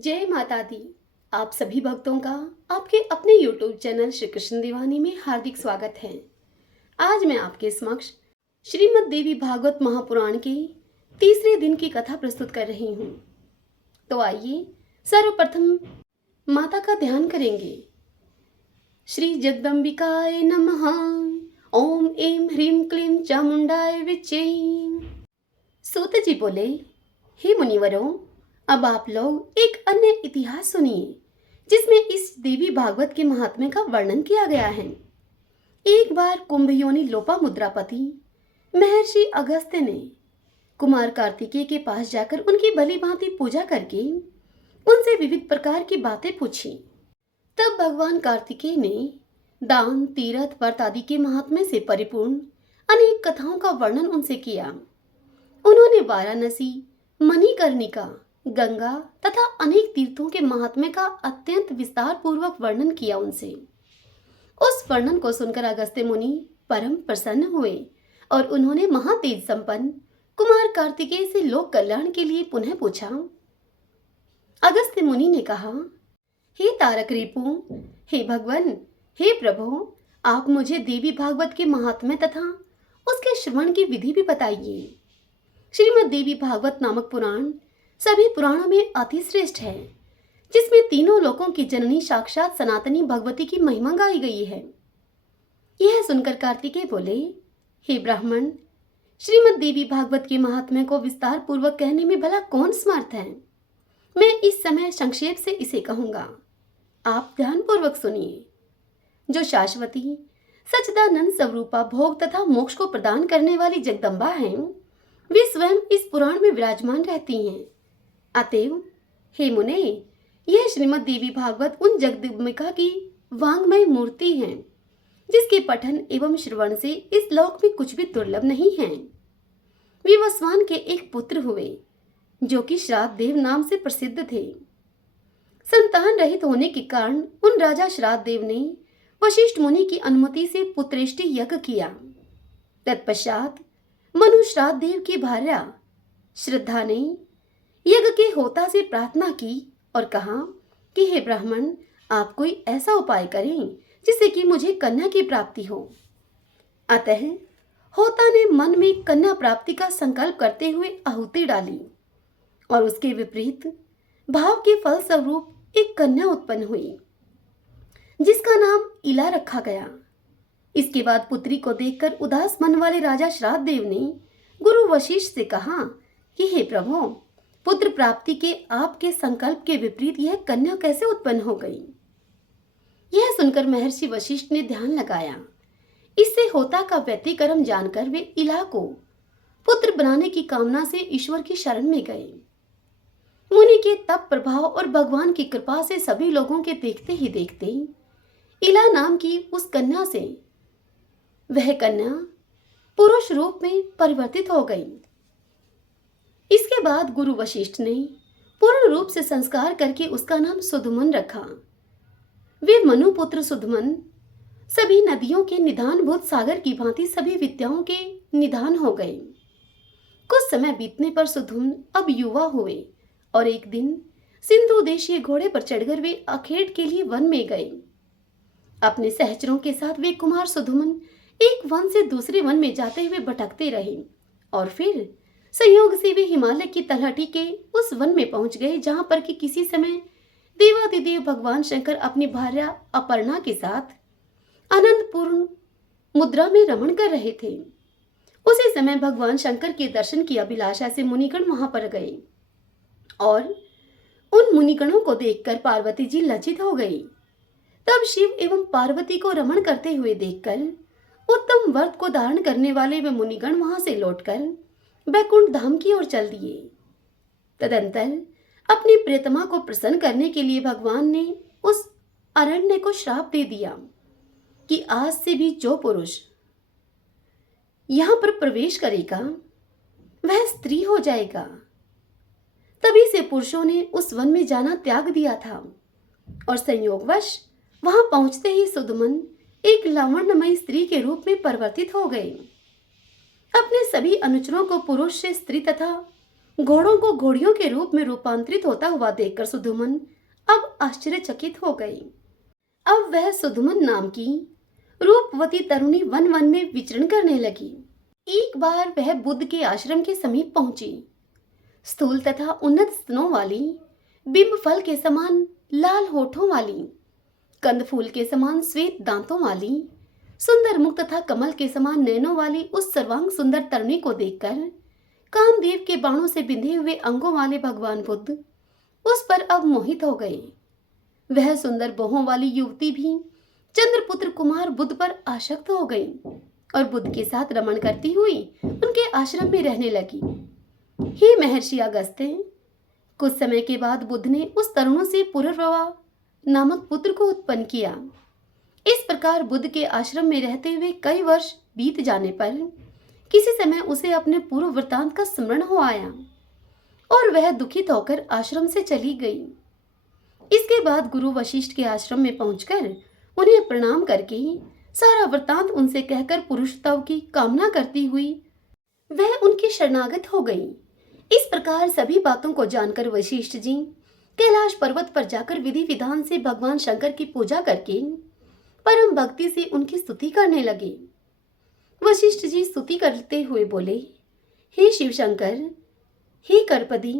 जय माता दी। आप सभी भक्तों का आपके अपने YouTube चैनल श्री कृष्ण दीवानी में हार्दिक स्वागत है। आज मैं आपके समक्ष श्रीमद् देवी भागवत महापुराण के तीसरे दिन की कथा प्रस्तुत कर रही हूँ। तो आइए सर्वप्रथम माता का ध्यान करेंगे। श्री जगदम्बिकाय नमः। ओम ऐं ह्रीं क्लीं चामुंडाय विच्चे। सूत जी बोले, हे मुनिवरों, अब आप लोग एक अन्य इतिहास सुनिए जिसमें इस देवी भागवत के महात्म्य का वर्णन किया गया है। एक बार कुंभयोनि लोपामुद्रापति महर्षि अगस्त्य ने कुमार कार्तिकेय के पास जाकर उनकी भली भांति पूजा करके उनसे विविध प्रकार की बातें पूछी। तब भगवान कार्तिकेय ने दान, तीर्थ, व्रत आदि के महात्म्य से परिपूर्ण अनेक कथाओं का वर्णन उनसे किया। उन्होंने वाराणसी, मणिकर्णिका, गंगा तथा अनेक तीर्थों के महात्म्य का अत्यंत विस्तार पूर्वक वर्णन किया उनसे। उस वर्णन को सुनकर अगस्त्य मुनि परम प्रसन्न हुए और उन्होंने महातेज संपन्न कुमार कार्तिकेय से लोक कल्याण के लिए पुनः पूछा। अगस्त्य मुनि ने कहा, हे तारक रिपु, हे भगवान, हे प्रभु, आप मुझे देवी भागवत के महात्म्य तथा उसके श्रवण की विधि भी बताइए। श्रीमद् देवी भागवत नामक पुराण सभी पुराणों में अति श्रेष्ठ है, जिसमें तीनों लोकों की जननी साक्षात सनातनी भगवती की महिमा गाई गई है। यह सुनकर कार्तिकेय बोले, हे ब्राह्मण, श्रीमद् देवी भागवत के महात्म्य को विस्तार पूर्वक कहने में भला कौन समर्थ है। मैं इस समय संक्षेप से इसे कहूंगा, आप ध्यानपूर्वक सुनिए। जो शाश्वती सच्चिदानंद स्वरूपा भोग तथा मोक्ष को प्रदान करने वाली जगदम्बा हैं, वे स्वयं इस पुराण में विराजमान रहती हैं। अतएव हे मुने, यह श्रीमद् देवी भागवत उन जगदम्बिका की वांग्मय मूर्ति है, जिसके पठन एवं श्रवण से इस लोक में कुछ भी दुर्लभ नहीं है। विवस्वान के एक पुत्र हुए, जो कि श्राद्ध देव नाम से प्रसिद्ध थे। संतान रहित होने के कारण उन राजा श्राद्ध देव ने वशिष्ठ मुनि की अनुमति से पुत्रेष्टि यज्ञ किया। तत्पश्चात मनु श्राद्ध देव की भार्या श्रद्धा ने यज्ञ के होता से प्रार्थना की और कहा कि हे ब्राह्मण, आप कोई ऐसा उपाय करें जिससे कि मुझे कन्या की प्राप्ति हो। अतः होता ने मन में कन्या प्राप्ति का संकल्प करते हुए आहुति डाली और उसके विपरीत भाव के फल स्वरूप एक कन्या उत्पन्न हुई, जिसका नाम इला रखा गया। इसके बाद पुत्री को देखकर उदास मन वाले राजा श्राद्ध देव ने गुरु वशिष्ठ से कहा कि हे प्रभु, पुत्र प्राप्ति के आपके संकल्प के विपरीत यह कन्या कैसे उत्पन्न हो गई। यह सुनकर महर्षि वशिष्ठ ने ध्यान लगाया। इससे होता का व्यतिक्रम जानकर वे इला को पुत्र बनाने की कामना से ईश्वर की शरण में गए। मुनि के तप प्रभाव और भगवान की कृपा से सभी लोगों के देखते ही देखते इला नाम की उस कन्या से वह कन्या पुरुष रूप में परिवर्तित हो गई। इसके बाद गुरु वशिष्ठ ने पूर्ण रूप से संस्कार करके उसका नाम सुधमन रखा। वे मनुपुत्र सुधमन सभी नदियों के निधानभूत सागर की भांति सभी विद्याओं के निधान हो गए। कुछ समय बीतने पर सुधमन अब युवा हुए और एक दिन सिंधु देशीय घोड़े पर चढ़कर वे अखेट के लिए वन में गए। अपने सहचरों के साथ वे कुमार सुधमन एक वन से दूसरे वन में जाते हुए भटकते रहे और फिर संयोग से वे हिमालय की तलहटी के उस वन में पहुंच गए, जहां पर कि किसी समय देवादिदेव भगवान शंकर अपनी भार्या अपर्णा के साथ आनंदपूर्ण मुद्रा में रमण कर रहे थे। उसी समय भगवान शंकर के दर्शन की अभिलाषा से मुनिगण वहां पर गए और उन मुनिगणों को देखकर पार्वती जी लज्जित हो गई। तब शिव एवं पार्वती को रमण करते हुए देखकर उत्तम व्रत को धारण करने वाले वे मुनिगण वहां से लौटकर बैकुंठ धाम की ओर चल दिए। तदंतर अपनी प्रियतमा को प्रसन्न करने के लिए भगवान ने उस अरण्य को श्राप दे दिया कि आज से भी जो पुरुष यहां पर प्रवेश करेगा वह स्त्री हो जाएगा। तभी से पुरुषों ने उस वन में जाना त्याग दिया था और संयोगवश वहां पहुंचते ही सुधमन एक लावण्यमयी स्त्री के रूप में परिवर्तित हो गए। अपने सभी अनुचरों को पुरुष से स्त्री तथा घोड़ों को घोड़ियों के रूप में रूपांतरित होता हुआ देखकर सुधुमन अब आश्चर्यचकित हो गई। अब वह सुधुमन नाम की रूपवती तरुणी वन वन में विचरण करने लगी। एक बार वह बुद्ध के आश्रम के समीप पहुंची। स्थूल तथा उन्नत स्तनों वाली, बिंब फल के समान लाल होठों वाली, कंद फूल के समान श्वेत दांतों वाली, सुंदर मुख तथा कमल के समान नयनों वाली उस सर्वांग सुंदर तरुणी को देखकर कामदेव के बाणों से बिंधे हुए अंगों वाले भगवान बुद्ध उस पर अब मोहित हो गए। वह सुंदर बाहों वाली युवती भी चंद्रपुत्र कुमार बुद्ध पर आसक्त हो गई और बुद्ध के साथ रमण करती हुई उनके आश्रम में रहने लगी। हे महर्षि अगस्त्य, कुछ समय के बाद बुद्ध ने उस तरुणों से पुररवा नामक पुत्र को उत्पन्न किया। इस प्रकार बुद्ध के आश्रम में रहते हुए कई वर्ष बीत जाने पर किसी समय उसे अपने पूर्व वृत्तांत का स्मरण हो आया और वह दुखित होकर आश्रम से चली गई। इसके बाद गुरु वशिष्ठ के आश्रम में पहुंचकर उन्हें प्रणाम करके सारा वृत्तांत उनसे कहकर पुरुषत्व की कामना करती हुई वह उनकी शरणागत हो गई। इस प्रकार सभी बातों को जानकर वशिष्ठ जी कैलाश पर्वत पर जाकर विधि विधान से भगवान शंकर की पूजा करके परम भक्ति से उनकी स्तुति करने लगे। वशिष्ठ जी स्तुति करते हुए बोले, हे शिव शंकर, हे करपदी,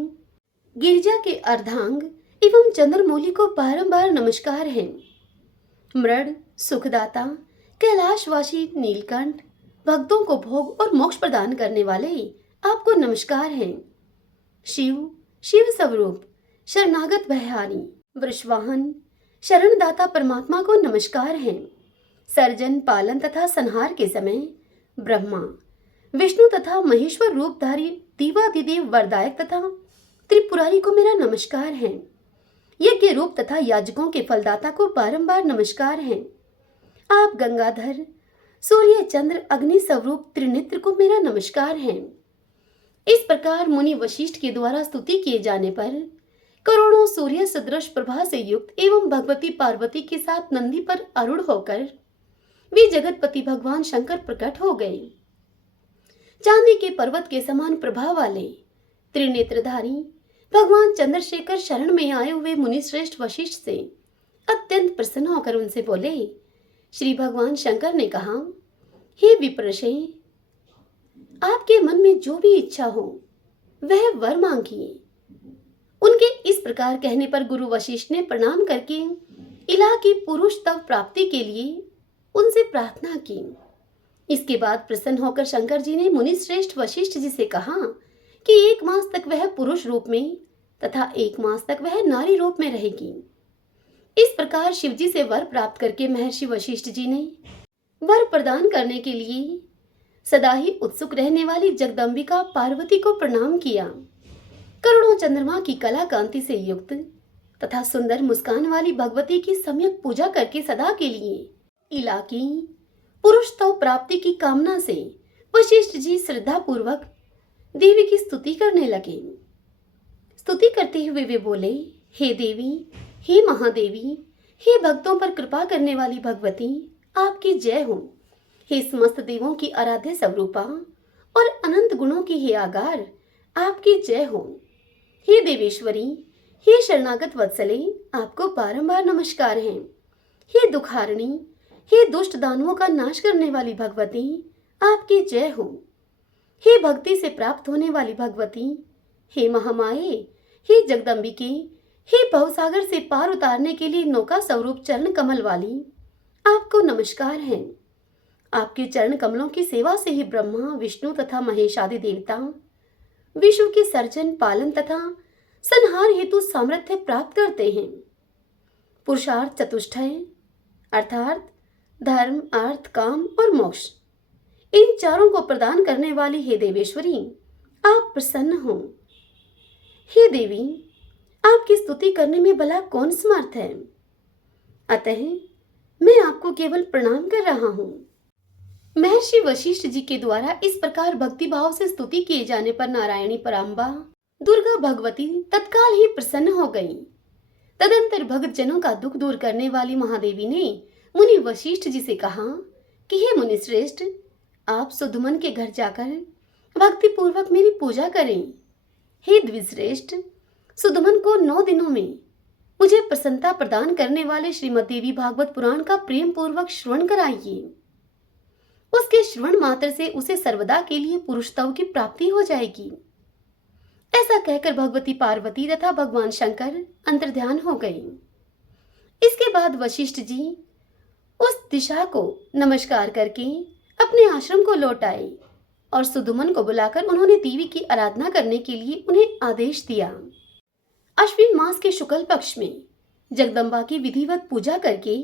गिरिजा के अर्धांग एवं चंद्रमौली को बारंबार नमस्कार है। मृड सुखदाता, कैलाशवासी नीलकंठ, भक्तों को भोग और मोक्ष प्रदान करने वाले आपको नमस्कार है। शिव, शिव स्वरूप, शरणागत भयहारी, वृषवाहन, शरणदाता परमात्मा को नमस्कार है। सर्जन, पालन तथा संहार के समय ब्रह्मा, विष्णु तथा महेश्वर रूपधारी देवाधिदेव वरदायक तथा त्रिपुरारी को मेरा नमस्कार है। यज्ञ रूप तथा याजकों के फलदाता को बारंबार नमस्कार है। आप गंगाधर, सूर्य, चंद्र, अग्नि स्वरूप त्रिनेत्र को मेरा नमस्कार है। इस प्रकार मुनि वशिष्ठ के द्वारा स्तुति किए जाने पर करोड़ों सूर्य सदृश प्रभा से युक्त एवं भगवती पार्वती के साथ नंदी पर आरूढ़ होकर वे जगतपति भगवान शंकर प्रकट हो गए। चांदी के पर्वत के समान प्रभा वाले त्रिनेत्रधारी भगवान चंद्रशेखर शरण में आए हुए मुनि श्रेष्ठ वशिष्ठ से अत्यंत प्रसन्न होकर उनसे बोले। श्री भगवान शंकर ने कहा, हे विप्रशे, आपके मन में जो भी इच्छा हो वह वर मांगिए। उनके इस प्रकार कहने पर गुरु वशिष्ठ ने प्रणाम करके इला की पुरुष तव प्राप्ति के लिए उनसे प्रार्थना की। इसके बाद प्रसन्न होकर शंकर जी ने मुनि श्रेष्ठ वशिष्ठ जी से कहा कि 1 मास तक वह पुरुष रूप में तथा 1 मास तक वह नारी रूप में रहेगी। इस प्रकार शिव जी से वर प्राप्त करके महर्षि वशिष्ठ जी ने वर प्रदान करने के लिए सदा ही उत्सुक रहने वाली जगदम्बिका पार्वती को प्रणाम किया। करोड़ों चंद्रमा की कला कांति से युक्त तथा सुंदर मुस्कान वाली भगवती की सम्यक पूजा करके सदा के लिए इला की पुरुषत्व प्राप्ति की कामना से वशिष्ठ जी श्रद्धा पूर्वक देवी की स्तुति करने लगे। स्तुति करते हुए वे बोले, हे देवी, हे महादेवी, हे भक्तों पर कृपा करने वाली भगवती, आपकी जय हो। हे समस्त देवों की आराध्य स्वरूपा और अनंत गुणों की हे आगार, आपकी जय हो। हे देवेश्वरी, हे शरणागत वत्सले, आपको बारंबार नमस्कार है। हे दुखारणी, हे दुष्ट दानवों का नाश करने वाली भगवती, आपकी जय हो। हे भक्ति से प्राप्त होने वाली भगवती, हे महामाये, हे जगदम्बिके, हे भवसागर से पार उतारने के लिए नौका स्वरूप चरण कमल वाली, आपको नमस्कार है। आपके चरण कमलों की सेवा से ही ब्रह्मा, विष्णु तथा महेश आदि देवता विश्व के सर्जन, पालन तथा संहार हेतु सामर्थ्य प्राप्त करते हैं। पुरुषार्थ चतुष्टय अर्थात धर्म, अर्थ, काम और मोक्ष, इन चारों को प्रदान करने वाली हे देवेश्वरी, आप प्रसन्न हो। हे देवी, आपकी स्तुति करने में भला कौन समर्थ है? अतः मैं आपको केवल प्रणाम कर रहा हूं। महर्षि वशिष्ठ जी के द्वारा इस प्रकार भक्ति भाव से स्तुति किए जाने पर नारायणी पराम्बा दुर्गा भगवती तत्काल ही प्रसन्न हो गई। तदंतर भक्त जनों का दुख दूर करने वाली महादेवी ने मुनि वशिष्ठ जी से कहा कि हे मुनि श्रेष्ठ, आप सुधुमन के घर जाकर भक्ति पूर्वक मेरी पूजा करें। हे द्विश्रेष्ठ, सुदमन को 9 दिनों में मुझे प्रसन्नता प्रदान करने वाले श्रीमद् देवी भागवत पुराण का प्रेम पूर्वक श्रवण कराइए। उसके श्रवण मात्र से उसे सर्वदा के लिए पुरुषत्व की प्राप्ति हो जाएगी। ऐसा कहकर भगवती पार्वती तथा भगवान शंकर अंतर्ध्यान हो गए। इसके बाद वशिष्ठ जी उस दिशा को नमस्कार करके अपने आश्रम को लौट आए और सुदुमन को बुलाकर उन्होंने देवी की आराधना करने के लिए उन्हें आदेश दिया। अश्विन मास के शुक्ल पक्ष में जगदम्बा की विधिवत पूजा करके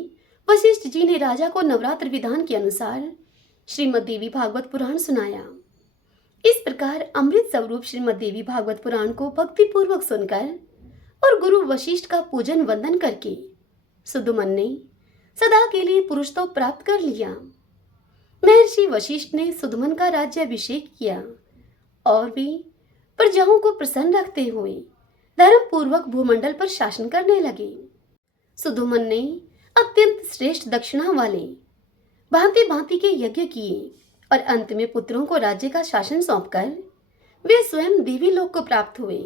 वशिष्ठ जी ने राजा को नवरात्र विधान के अनुसार श्रीमद् देवी भागवत पुराण सुनाया। इस प्रकार अमृत स्वरूप श्रीमद् देवी भागवत पुराण को भक्ति पूर्वक सुनकर और गुरु वशिष्ठ का पूजन वंदन करके सुदुमन ने सदा के लिए पुरुषत्व प्राप्त कर लिया। महर्षि वशिष्ठ ने सुदुमन का राज्याभिषेक किया और वे प्रजाओं को प्रसन्न रखते हुए धर्म पूर्वक भूमंडल पर शासन करने लगे। सुदुमन ने अत्यंत श्रेष्ठ दक्षिणा वाले भांति भांति के यज्ञ किए और अंत में पुत्रों को राज्य का शासन सौंपकर वे स्वयं देवी लोक को प्राप्त हुए।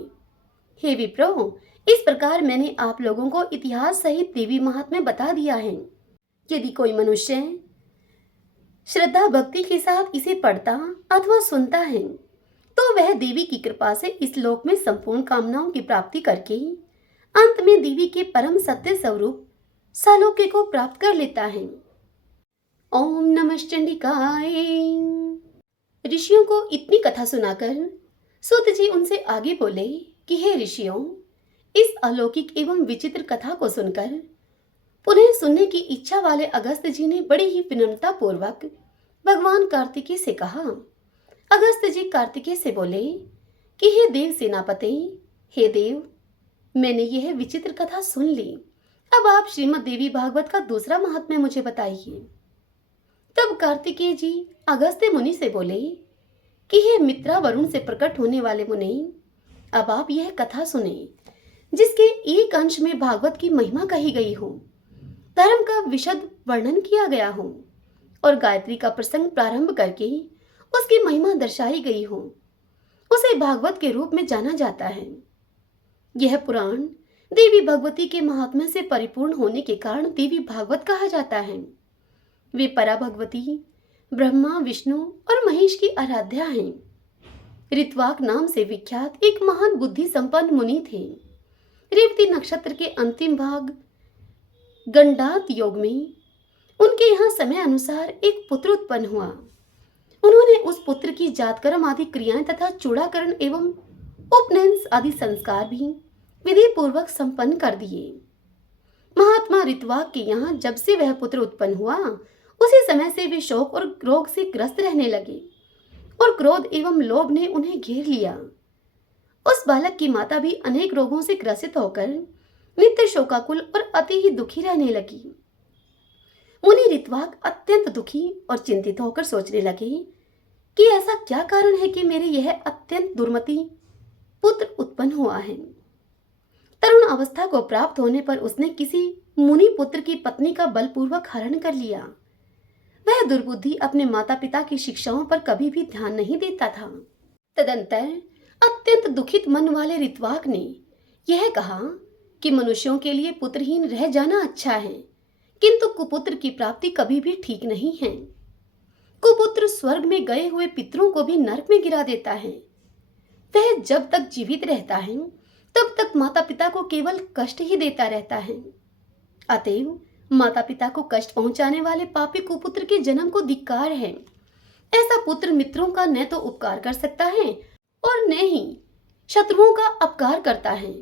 हे विप्रो, इस प्रकार मैंने आप लोगों को इतिहास सहित देवी महात्म्य बता दिया है। यदि कोई मनुष्य श्रद्धा भक्ति के साथ इसे पढ़ता अथवा सुनता है तो वह देवी की कृपा से इस लोक में संपूर्ण कामनाओं की प्राप्ति करके अंत में देवी के परम सत्य स्वरूप सालोक्य को प्राप्त कर लेता है। ओम नमः चंडिकाय। ऋषियों को इतनी कथा सुनाकर सूत जी उनसे आगे बोले कि हे ऋषियों, इस अलौकिक एवं विचित्र कथा को सुनकर पुनः सुनने की इच्छा वाले अगस्त जी ने बड़ी ही विनम्रता पूर्वक भगवान कार्तिकेय से कहा। अगस्त जी कार्तिकेय से बोले कि हे देव सेनापति, हे देव, मैंने यह विचित्र कथा सुन ली। अब आप श्रीमद् देवी भागवत का दूसरा महात्म्य मुझे बताइए। तब कार्तिकेय जी अगस्त्य मुनि से बोले कि हे मित्रा वरुण से प्रकट होने वाले मुनि, अब आप यह कथा सुने जिसके एक अंश में भागवत की महिमा कही गई हो, धर्म का विशद वर्णन किया गया हो और गायत्री का प्रसंग प्रारंभ करके उसकी महिमा दर्शाई गई हो। उसे भागवत के रूप में जाना जाता है। यह पुराण देवी भगवती के महात्म्य से परिपूर्ण होने के कारण देवी भागवत कहा जाता है। वे परा भगवती, ब्रह्मा, विष्णु और महेश की आराध्या हैं। ऋत्वाक नाम से विख्यात एक महान बुद्धि संपन्न मुनि थे। रेवती नक्षत्र के अंतिम भाग गंडात योग में उनके यहाँ समय अनुसार एक पुत्र उत्पन्न हुआ। उन्होंने उस पुत्र की जातकर्म आदि क्रियाएं तथा चूड़ाकरण एवं उपनयन आदि संस्कार भी विधि पूर्वक संपन्न कर दिए। महात्मा ऋत्वाक के यहाँ जब से वह पुत्र उत्पन्न हुआ, उसी समय से वे शोक और रोग से ग्रस्त रहने लगे और क्रोध एवं लोभ ने उन्हें घेर लिया। उस बालक की माता भी अनेक रोगों से ग्रसित होकर नित्य शोकाकुल और अति ही दुखी रहने लगी। मुनि ऋत्वाक अत्यंत दुखी और चिंतित होकर सोचने लगे कि ऐसा क्या कारण है कि मेरे यह अत्यंत दुर्मति पुत्र उत्पन्न हुआ है। तरुण अवस्था को प्राप्त होने पर उसने किसी मुनि पुत्र की पत्नी का बलपूर्वक हरण कर लिया। वह दुर्बुद्धि अपने माता पिता की शिक्षाओं पर कभी भी ध्यान नहीं देता था। तदंतर अत्यंत दुखित मन वाले ऋत्वाक ने यह कहा कि मनुष्यों के लिए पुत्रहीन रह जाना अच्छा है, किंतु कुपुत्र की प्राप्ति कभी भी ठीक नहीं है। कुपुत्र स्वर्ग में गए हुए पितरों को भी नरक में गिरा देता है। वह जब तक जीवित रहता है तब तक माता पिता को केवल कष्ट ही देता रहता है। अतएव माता पिता को कष्ट पहुंचाने वाले पापी कुपुत्र के जन्म को धिक्कार है। ऐसा पुत्र मित्रों का न तो उपकार कर सकता है और न ही शत्रुओं का अपकार करता है।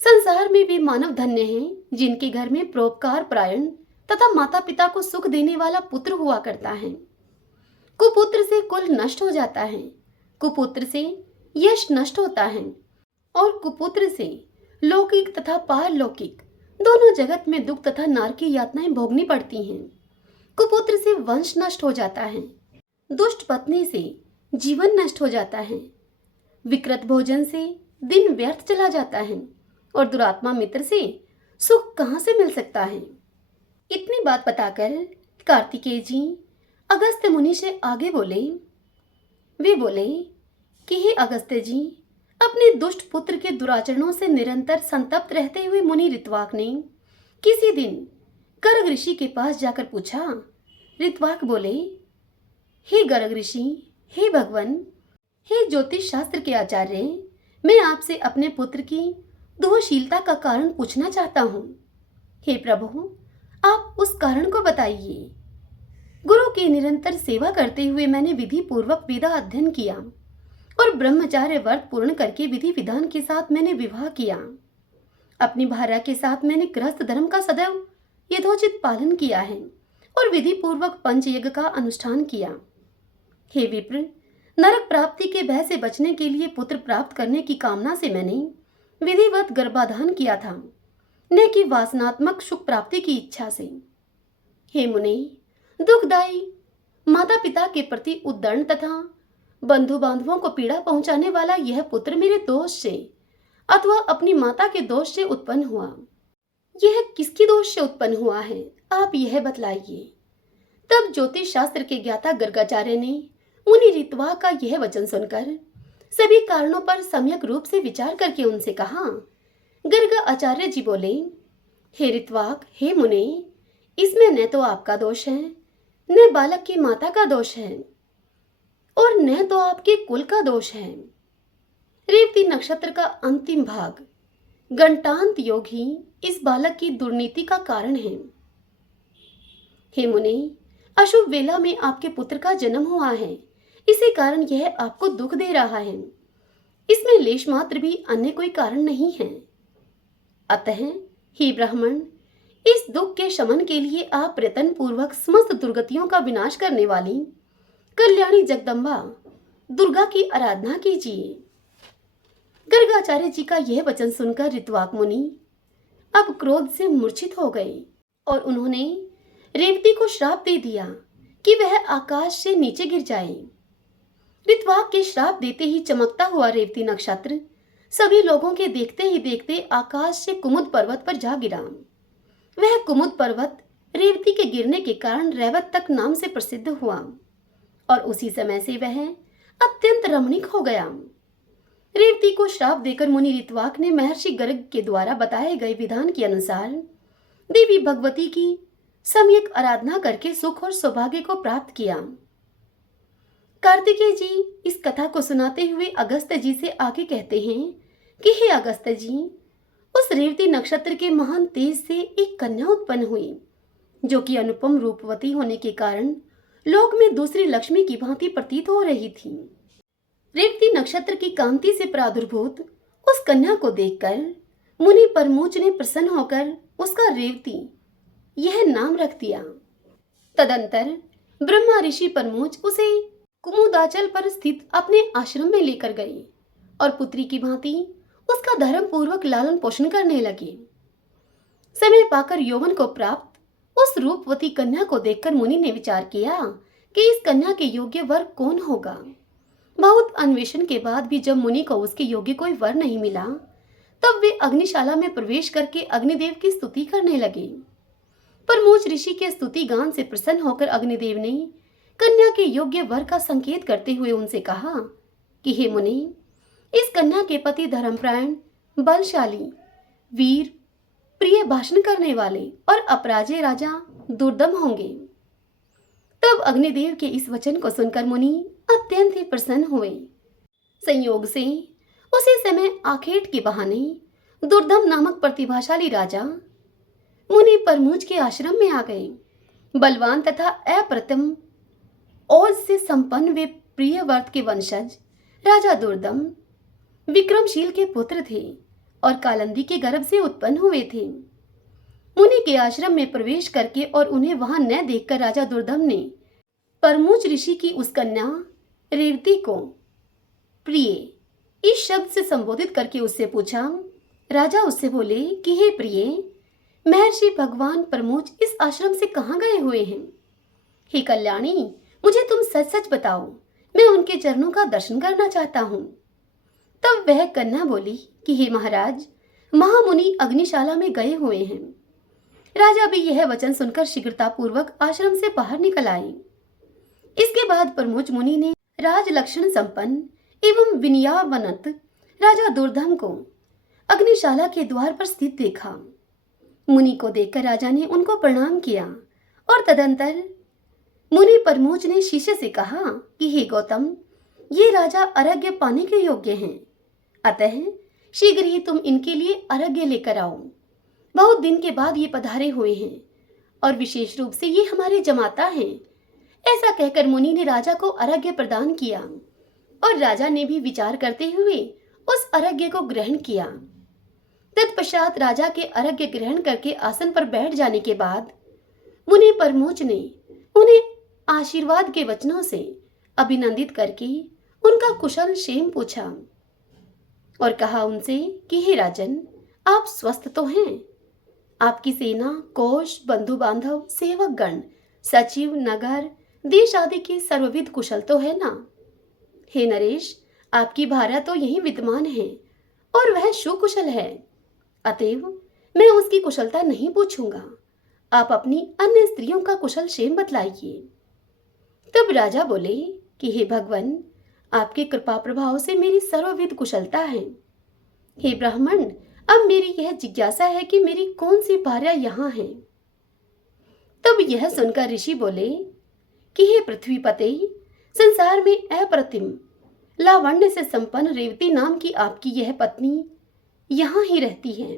संसार में वे मानव धन्य हैं जिनके घर में परोपकार परायण तथा माता पिता को सुख देने वाला पुत्र हुआ करता है। कुपुत्र से कुल नष्ट हो जाता है, कुपुत्र से यश नष्ट होता है और कुपुत्र से लौकिक तथा पारलौकिक दोनों जगत में दुख तथा नारकी यातनाएं भोगनी पड़ती हैं। कुपुत्र से वंश नष्ट हो जाता है, दुष्ट पत्नी से जीवन नष्ट हो जाता है, विकृत भोजन से दिन व्यर्थ चला जाता है और दुरात्मा मित्र से सुख कहां से मिल सकता है। इतनी बात बताकर कार्तिकेय जी अगस्त्य मुनि से आगे बोले। वे बोले कि हे अगस्त्य जी, अपने दुष्ट पुत्र के दुराचरणों से निरंतर संतप्त रहते हुए मुनि ऋत्वाक ने किसी दिन गर्ग ऋषि के पास जाकर पूछा। ऋत्वाक बोले, हे गर्ग ऋषि, हे भगवान, हे ज्योतिष शास्त्र के आचार्य, मैं आपसे अपने पुत्र की दोषशीलता का कारण पूछना चाहता हूँ। हे प्रभु, आप उस कारण को बताइए। गुरु की निरंतर सेवा करते हुए मैंने विधि पूर्वक वेदा अध्ययन किया और ब्रह्मचार्य व्रत पूर्ण करके विधि विधान के साथ मैंने विवाह किया। अपनी भार्या के साथ मैंने गृहस्थ धर्म का सदैव यथोचित पालन किया है और विधि पूर्वक पंचयज्ञ का अनुष्ठान किया। हे विप्र, नरक प्राप्ति के भय से बचने के लिए पुत्र प्राप्त करने की कामना से मैंने विधिवत गर्भाधान किया था, न कि वासनात्मक सुख प्राप्ति की इच्छा से। हे मुने, दुखदायी माता पिता के प्रति उद्दंड तथा बंधु बांधवों को पीड़ा पहुंचाने वाला यह पुत्र मेरे दोष से अथवा अपनी माता के दोष से उत्पन्न हुआ। यह किसकी दोष से उत्पन्न हुआ है, आप यह बतलाइए। तब ज्योतिष शास्त्र के ज्ञाता गर्गाचार्य ने मुनि ऋत्वाक का यह वचन सुनकर सभी कारणों पर सम्यक रूप से विचार करके उनसे कहा। गर्ग आचार्य जी बोले, हे ऋत्वाक, हे मुने, इसमें न तो आपका दोष है, न बालक की माता का दोष है और न तो आपके कुल का दोष है। रेवती नक्षत्र का अंतिम भाग घंटांत योग ही इस बालक की दुर्नीति का कारण है। हे मुने, अशुभ वेला में आपके पुत्र का जन्म हुआ है, इसी कारण यह आपको दुख दे रहा है। इसमें लेश मात्र भी अन्य कोई कारण नहीं है। अतः हे ब्राह्मण, इस दुख के शमन के लिए आप प्रयत्न पूर्वक समस्त दुर्गतियों का विनाश करने वाली कल्याणी जगदम्बा दुर्गा की आराधना कीजिए। गर्गाचार्य जी का यह वचन सुनकर ऋत्वाक मुनि अब क्रोध से मूर्छित हो गए और उन्होंने रेवती को श्राप दे दिया कि वह आकाश से नीचे गिर जाए। ऋत्वाक के श्राप देते ही चमकता हुआ रेवती नक्षत्र सभी लोगों के देखते ही देखते आकाश से कुमुद पर्वत पर जा गिरा। वह कुमुद पर्वत रेवती के गिरने के कारण रैवत तक नाम से प्रसिद्ध हुआ और उसी समय से वह अत्यंत रमणीक हो गया। रेवती को श्राप देकर मुनि ऋत्वाक ने महर्षि गर्ग के द्वारा बताए गए विधान के अनुसार देवी भगवती की सम्यक आराधना करके सुख और सौभाग्य को प्राप्त किया। कार्तिकेय जी इस कथा को सुनाते हुए अगस्त्य जी से आगे कहते हैं कि हे अगस्त्य जी, उस रेवती नक्षत्र के महान तेज से एक कन्या उत्पन्न हुई, जो कि अनुपम रूपवती होने के कारण लोक में दूसरी लक्ष्मी की भांति प्रतीत हो रही थी। रेवती नक्षत्र की कांति से प्रादुर्भूत उस कन्या को देखकर मुनि परमोच ने प्रसन्न होकर उसका रेवती यह नाम रख दिया। तदंतर ब्रह्मा ऋषि परमोच उसे कुमुदाचल पर स्थित अपने आश्रम में लेकर गए और पुत्री की भांति उसका धर्म पूर्वक लालन पोषण करने लगे। समय पाकर यौवन को प्राप्त उस रूपवती कन्या को देखकर मुनि ने विचार किया कि इस कन्या के योग्य वर कौन होगा। बहुत अन्वेषण के बाद भी जब मुनि को उसके योग्य कोई वर नहीं मिला, तब वे अग्निशाला में प्रवेश करके अग्निदेव की स्तुति करने लगे। परमोच ऋषि के स्तुति गान से प्रसन्न होकर अग्निदेव ने कन्या के योग्य वर का संकेत करते हुए उनसे कहा कि हे मुनि, इस कन्या के पति धर्मपरायण, बलशाली, वीर, प्रिय भाषण करने वाले और अपराजय राजा दुर्दम होंगे। तब अग्निदेव के इस वचन को सुनकर मुनि अत्यंत ही प्रसन्न हुए। संयोग से उसी समय आखेट के बहाने दुर्दम नामक प्रतिभाशाली राजा मुनि परमोच के आश्रम में आ गए। बलवान तथा अप्रतिम ओज से संपन्न वे प्रियव्रत के वंशज राजा दुर्दम विक्रमशील के पुत्र थे और कालंदी के गर्भ से उत्पन्न हुए थे। मुनि के आश्रम में प्रवेश करके और उन्हें वहां न देखकर राजा दुर्दम ने परमोच ऋषि की उस कन्या रेवती को प्रिय इस शब्द से संबोधित करके उससे पूछा। राजा उससे बोले कि हे प्रिय, महर्षि भगवान परमोच इस आश्रम से कहाँ गए हुए हैं? हे कल्याणी, मुझे तुम सच सच बताओ, मैं उनके चरणों का दर्शन करना चाहता हूँ। तब वह कन्या बोली कि हे महाराज, महामुनि अग्निशाला में गए हुए हैं। राजा भी यह वचन सुनकर शीघ्रतापूर्वक आश्रम से बाहर निकल आए। इसके बाद परमोच मुनि ने राज लक्षण संपन्न एवं विनयावनत राजा दुर्धम को अग्निशाला के द्वार पर स्थित देखा। मुनि को देखकर राजा ने उनको प्रणाम किया और तदंतर मुनि परमोज ने शिष्य से कहा कि हे गौतम, ये राजा अर्घ्य पाने के योग्य हैं, अतः शीघ्र ही तुम इनके लिए अर्घ्य लेकर आओ। बहुत दिन के बाद ये पधारे हुए हैं और विशेष रूप से ये हमारे जमाता हैं। ऐसा कहकर मुनि ने राजा को अर्घ्य प्रदान किया और राजा ने भी विचार करते हुए उस अर्घ्य को ग्रहण किया। तत्पश्चात राजा के अर्घ्य ग्रहण करके आसन पर बैठ जाने के बाद मुनि परमोच ने उन्हें आशीर्वाद के वचनों से अभिनंदित करके उनका कुशल क्षेम पूछा और कहा उनसे कि हे राजन, आप स्वस्थ तो हैं? आपकी सेना, कोष, बंधु बांधव, सेवक गण, सचिव, नगर, देश आदि की सर्वविध कुशल तो है ना? हे नरेश, आपकी भार्या तो यही विद्यमान है और वह सुकुशल है, अतएव मैं उसकी कुशलता नहीं पूछूंगा। आप अपनी अन्य स्त्रियों का कुशल क्षेम बतलाइए। तब राजा बोले कि हे भगवान, आपके कृपा प्रभाव से मेरी सर्वविध कुशलता है। हे ब्राह्मण, अब मेरी यह जिज्ञासा है कि मेरी कौन सी भार्या यहाँ है। तब यह सुनकर ऋषि बोले कि हे पृथ्वीपते, संसार में अप्रतिम लावण्य से संपन्न रेवती नाम की आपकी यह पत्नी यहाँ ही रहती है,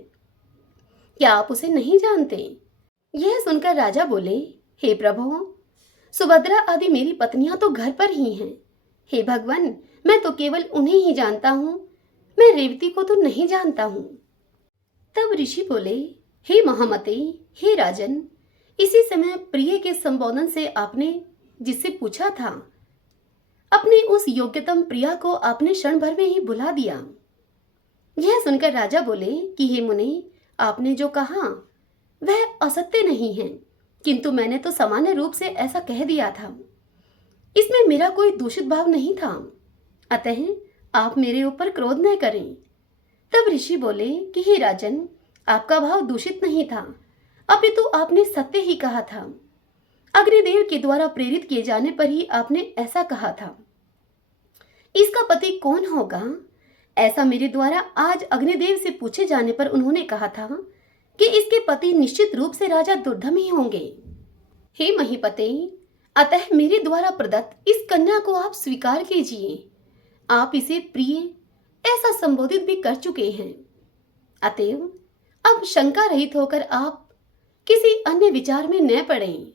क्या आप उसे नहीं जानते? यह सुनकर राजा बोले, हे प्रभु, सुभद्रा आदि मेरी पत्नियां तो घर पर ही हैं। हे भगवान, मैं तो केवल उन्हें ही जानता हूँ, मैं रेवती को तो नहीं जानता हूँ। तब ऋषि बोले, हे महामते, हे राजन, इसी समय प्रिय के संबोधन से आपने जिससे पूछा था, अपने उस योग्यतम प्रिया को आपने क्षण भर में ही भुला दिया। यह सुनकर राजा बोले कि हे मुनि, आपने जो कहा वह असत्य नहीं है, किंतु मैंने तो सामान्य रूप से ऐसा कह दिया था, इसमें मेरा कोई दूषित भाव नहीं था, अतः आप मेरे ऊपर क्रोध न करें। तब ऋषि बोले कि हे राजन, आपका भाव दूषित नहीं था, अपितु आपने सत्य ही कहा था। अग्निदेव के द्वारा प्रेरित किए जाने पर ही आपने ऐसा कहा था। इसका पति कौन होगा, ऐसा मेरे द्वारा आज अग्निदेव से पूछे जाने पर उन्होंने कहा था कि इसके पति निश्चित रूप से राजा दुर्धम ही होंगे। हे महीपते, अतः मेरे द्वारा प्रदत्त इस कन्या को आप स्वीकार कीजिए। आप इसे प्रिय ऐसा संबोधित भी कर चुके हैं, अतएव अब शंका रहित होकर आप किसी अन्य विचार में न पड़ें।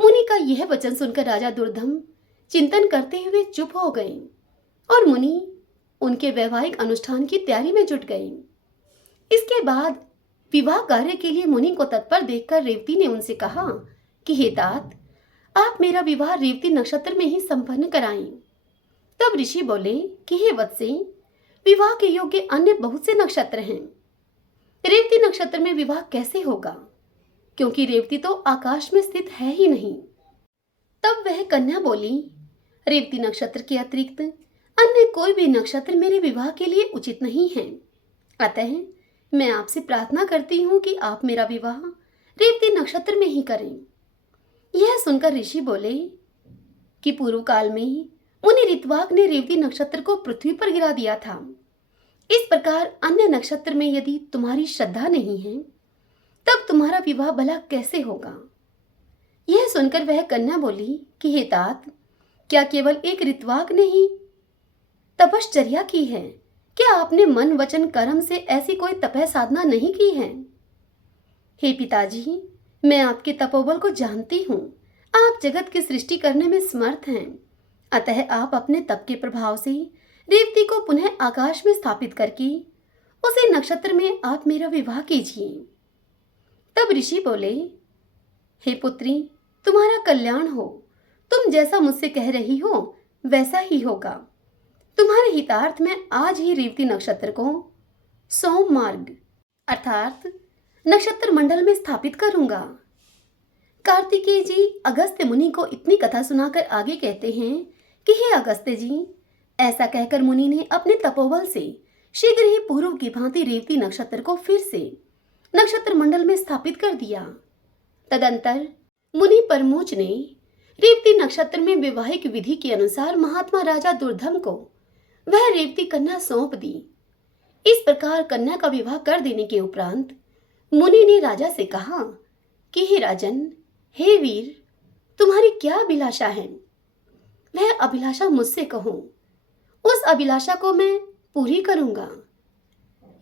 मुनि का यह वचन सुनकर राजा दुर्धम चिंतन करते हुए चुप हो गए और मुनि उनके वैवाहिक अनुष्ठान की तैयारी में जुट गए। इसके बाद विवाह कार्य के लिए मुनि को तत्पर देखकर रेवती ने उनसे कहा कि हे तात, आप मेरा विवाह रेवती नक्षत्र में ही संपन्न कराएं। तब ऋषि बोले कि हे वत्से, विवाह के योग्य अन्य बहुत से नक्षत्र हैं, रेवती नक्षत्र में विवाह कैसे होगा, क्योंकि रेवती तो आकाश में स्थित है ही नहीं। तब वह कन्या बोली, रेवती नक्षत्र के अतिरिक्त अन्य कोई भी नक्षत्र मेरे विवाह के लिए उचित नहीं है, अतः मैं आपसे प्रार्थना करती हूँ कि आप मेरा विवाह रेवती नक्षत्र में ही करें। यह सुनकर ऋषि बोले कि पूर्व काल में ही मुनि ऋत्वाक ने रेवती नक्षत्र को पृथ्वी पर गिरा दिया था। इस प्रकार अन्य नक्षत्र में यदि तुम्हारी श्रद्धा नहीं है, तब तुम्हारा विवाह भला कैसे होगा। यह सुनकर वह कन्या बोली कि हे तात, क्या केवल एक ऋत्वाक ने ही तपश्चर्या की है? क्या आपने मन वचन कर्म से ऐसी कोई तपह साधना नहीं की है? हे पिताजी, मैं आपके तपोबल को जानती हूँ। आप जगत की सृष्टि करने में समर्थ हैं, अतः आप अपने तप के प्रभाव से रेवती को पुनः आकाश में स्थापित करके उसे नक्षत्र में आप मेरा विवाह कीजिए। तब ऋषि बोले, हे पुत्री, तुम्हारा कल्याण हो। तुम जैसा मुझसे कह रही हो वैसा ही होगा। तुम्हारे हितार्थ में आज ही रेवती नक्षत्र को सोम मार्ग अर्थात नक्षत्र मंडल में स्थापित करूंगा। कार्तिकेय जी अगस्त्य मुनि को इतनी कथा सुनाकर आगे कहते हैं कि हे अगस्त्य जी, ऐसा कहकर मुनि ने अपने तपोबल से शीघ्र ही पूर्व की भांति रेवती नक्षत्र को फिर से नक्षत्र मंडल में स्थापित कर दिया। तदंतर मुनि परमोच ने रेवती नक्षत्र में वैवाहिक विधि के अनुसार महात्मा राजा दुर्धम को वह रेवती कन्या सौंप दी। इस प्रकार कन्या का विवाह कर देने के उपरांत मुनि ने राजा से कहा कि हे राजन, हे वीर, तुम्हारी क्या अभिलाषा है? वह अभिलाषा मुझसे कहो, उस अभिलाषा को मैं पूरी करूंगा।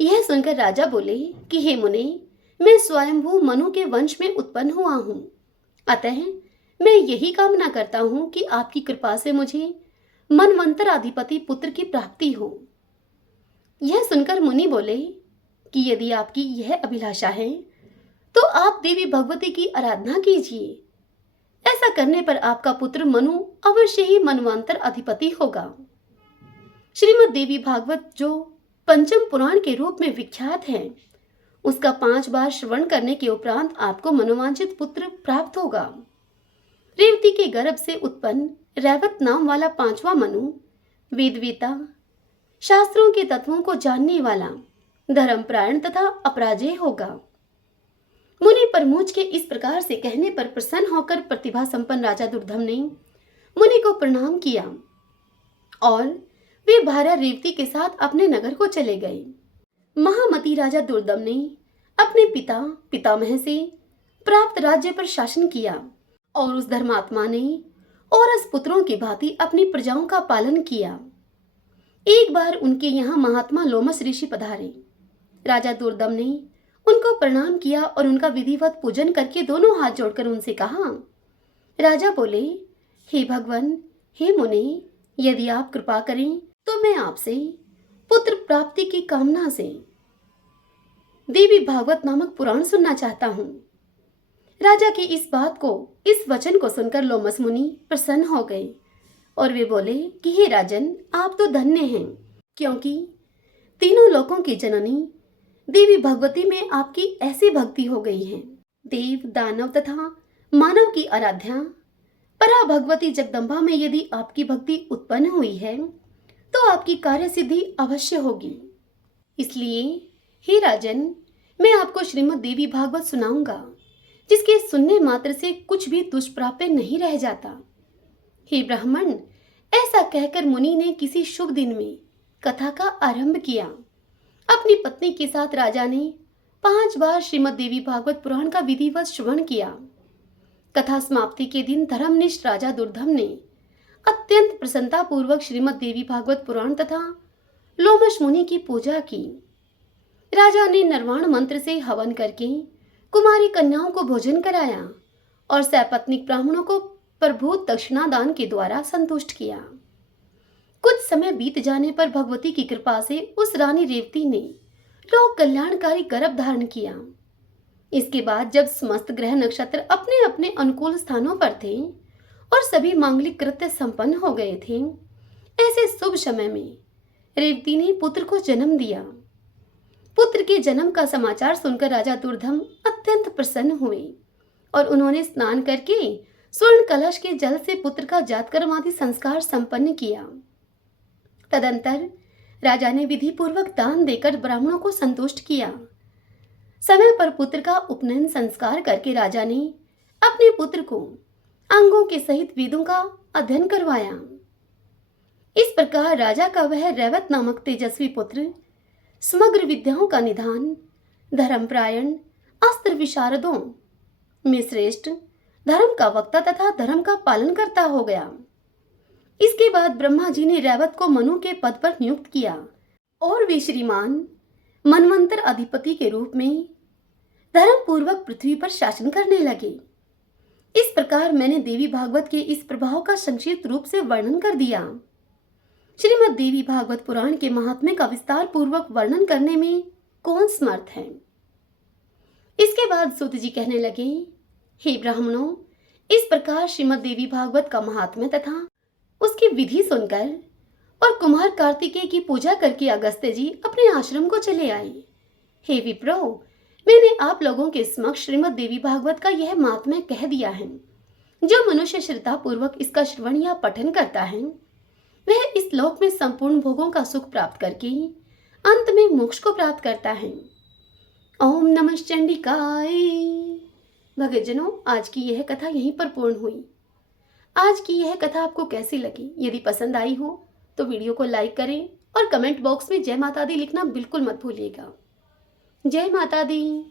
यह सुनकर राजा बोले कि हे मुनि, मैं स्वयंभू मनु के वंश में उत्पन्न हुआ हूं, अतः मैं यही कामना करता हूं कि आपकी कृपा से मुझे मनवंतराधिपति पुत्र की प्राप्ति हो। यह सुनकर मुनि बोले कि यदि आपकी यह अभिलाषा है तो आप देवी भगवती की आराधना कीजिए। ऐसा करने पर आपका पुत्र मनु अवश्य ही मनवंतर अधिपति होगा। श्रीमद् देवी भागवत जो पंचम पुराण के रूप में विख्यात है, उसका 5 बार श्रवण करने के उपरांत आपको मनोवांछित पुत्र प्राप्त होगा। रेवती के गर्भ से उत्पन्न रैवत नाम वाला 5वां मनु वेदवेता, शास्त्रों के तत्वों को जानने वाला, धर्मपरायण तथा अपराजेय होगा। मुनि परमोच के इस प्रकार से कहने पर प्रसन्न होकर प्रतिभा संपन्न राजा दुर्धम ने मुनि को प्रणाम किया और वे भार्या रेवती के साथ अपने नगर को चले गए। महामती राजा दुर्दम ने अपने पिता पितामह से प्राप्त राज्य पर शासन किया और उस धर्मात्मा ने औरस पुत्रों की भांति अपनी प्रजाओं का पालन किया। एक बार उनके यहाँ महात्मा लोमस ऋषि पधारे। राजा दुर्दम ने उनको प्रणाम किया और उनका विधिवत पूजन करके दोनों हाथ जोड़कर उनसे कहा। राजा बोले, हे भगवान, हे मुनि, यदि आप कृपा करें तो मैं आपसे पुत्र प्राप्ति की कामना से देवी भागवत नामक पुराण सुनना चाहता हूं। राजा की इस बात को, इस वचन को सुनकर लोमस मुनि प्रसन्न हो गए और वे बोले कि हे राजन, आप तो धन्य हैं, क्योंकि तीनों लोकों की जननी देवी भगवती में आपकी ऐसी भक्ति हो गई है। देव, दानव तथा मानव की आराध्या परा भगवती जगदम्बा में यदि आपकी भक्ति उत्पन्न हुई है तो आपकी कार्य सिद्धि अवश्य होगी। इसलिए हे राजन, मैं आपको श्रीमद् देवी भागवत सुनाऊंगा, जिसके सुनने मात्र से कुछ भी दुष्प्राप्य नहीं रह जाता। हे ब्राह्मण, ऐसा कहकर मुनि ने किसी शुभ दिन में कथा का आरंभ किया। अपनी पत्नी के साथ राजा ने 5 बार श्रीमद् देवी भागवत पुराण का विधिवत श्रवण किया। कथा समाप्ति के दिन धर्मनिष्ठ राजा दुर्धम ने अत्यंत प्रसन्नता पूर्वक श्रीमद् देवी भागवत पुराण तथा लोमश मुनि की पूजा की। राजा ने निर्वाण मंत्र से हवन करके कुमारी कन्याओं को भोजन कराया और सपत्नीक ब्राह्मणों को प्रभूत दक्षिणा दान के द्वारा संतुष्ट किया। कुछ समय बीत जाने पर भगवती की कृपा से उस रानी रेवती ने लोक कल्याणकारी गर्भ धारण किया। इसके बाद जब समस्त ग्रह नक्षत्र अपने अपने अनुकूल स्थानों पर थे और सभी मांगलिक कृत्य संपन्न हो गए थे, ऐसे शुभ समय में रेवती ने पुत्र को जन्म दिया। पुत्र के जन्म का समाचार सुनकर राजा दुर्धम अत्यंत प्रसन्न हुए और उन्होंने स्नान करके स्वर्ण कलश के जल से पुत्र का जातकर्म आदि संस्कार संपन्न किया। तदंतर राजा ने विधि पूर्वक दान देकर ब्राह्मणों को संतुष्ट किया। समय पर पुत्र का उपनयन संस्कार करके राजा ने अपने पुत्र को अंगों के सहित वेदों का अध्ययन करवाया। इस प्रकार राजा का वह रैवत नामक तेजस्वी पुत्र समग्र विद्याओं का निधान, धर्मपरायण, अस्त्र विशारदों में श्रेष्ठ, धर्म का वक्ता तथा धर्म का पालन करता हो गया। इसके बाद ब्रह्मा जी ने रैवत को मनु के पद पर नियुक्त किया और वे श्रीमान मनवंतर अधिपति के रूप में धर्म पूर्वक पृथ्वी पर शासन करने लगे। इस प्रकार मैंने देवी भागवत के इस प्रभाव का संक्षिप्त रूप से वर्णन कर दिया। श्रीमद् देवी भागवत पुराण के महात्म्य का विस्तार पूर्वक वर्णन करने में कौन समर्थ है। इसके बाद सूत जी कहने लगे, हे ब्राह्मणों, इस प्रकार श्रीमद् देवी भागवत का महात्म्य तथा उसकी विधि सुनकर और कुमार कार्तिकेय की पूजा करके अगस्त्य जी अपने आश्रम को चले आए। हे विप्रो, मैंने आप लोगों के समक्ष श्रीमद् देवी भागवत का यह महात्म्य कह दिया है। जो मनुष्य श्रद्धा पूर्वक इसका श्रवण या पठन करता है, वह इस लोक में संपूर्ण भोगों का सुख प्राप्त करके अंत में मोक्ष को प्राप्त करता है। ओम नमः चंडिकाय। भक्तजनों, आज की यह कथा यहीं पर पूर्ण हुई। आज की यह कथा आपको कैसी लगी? यदि पसंद आई हो तो वीडियो को लाइक करें और कमेंट बॉक्स में जय माता दी लिखना बिल्कुल मत भूलिएगा। जय माता दी।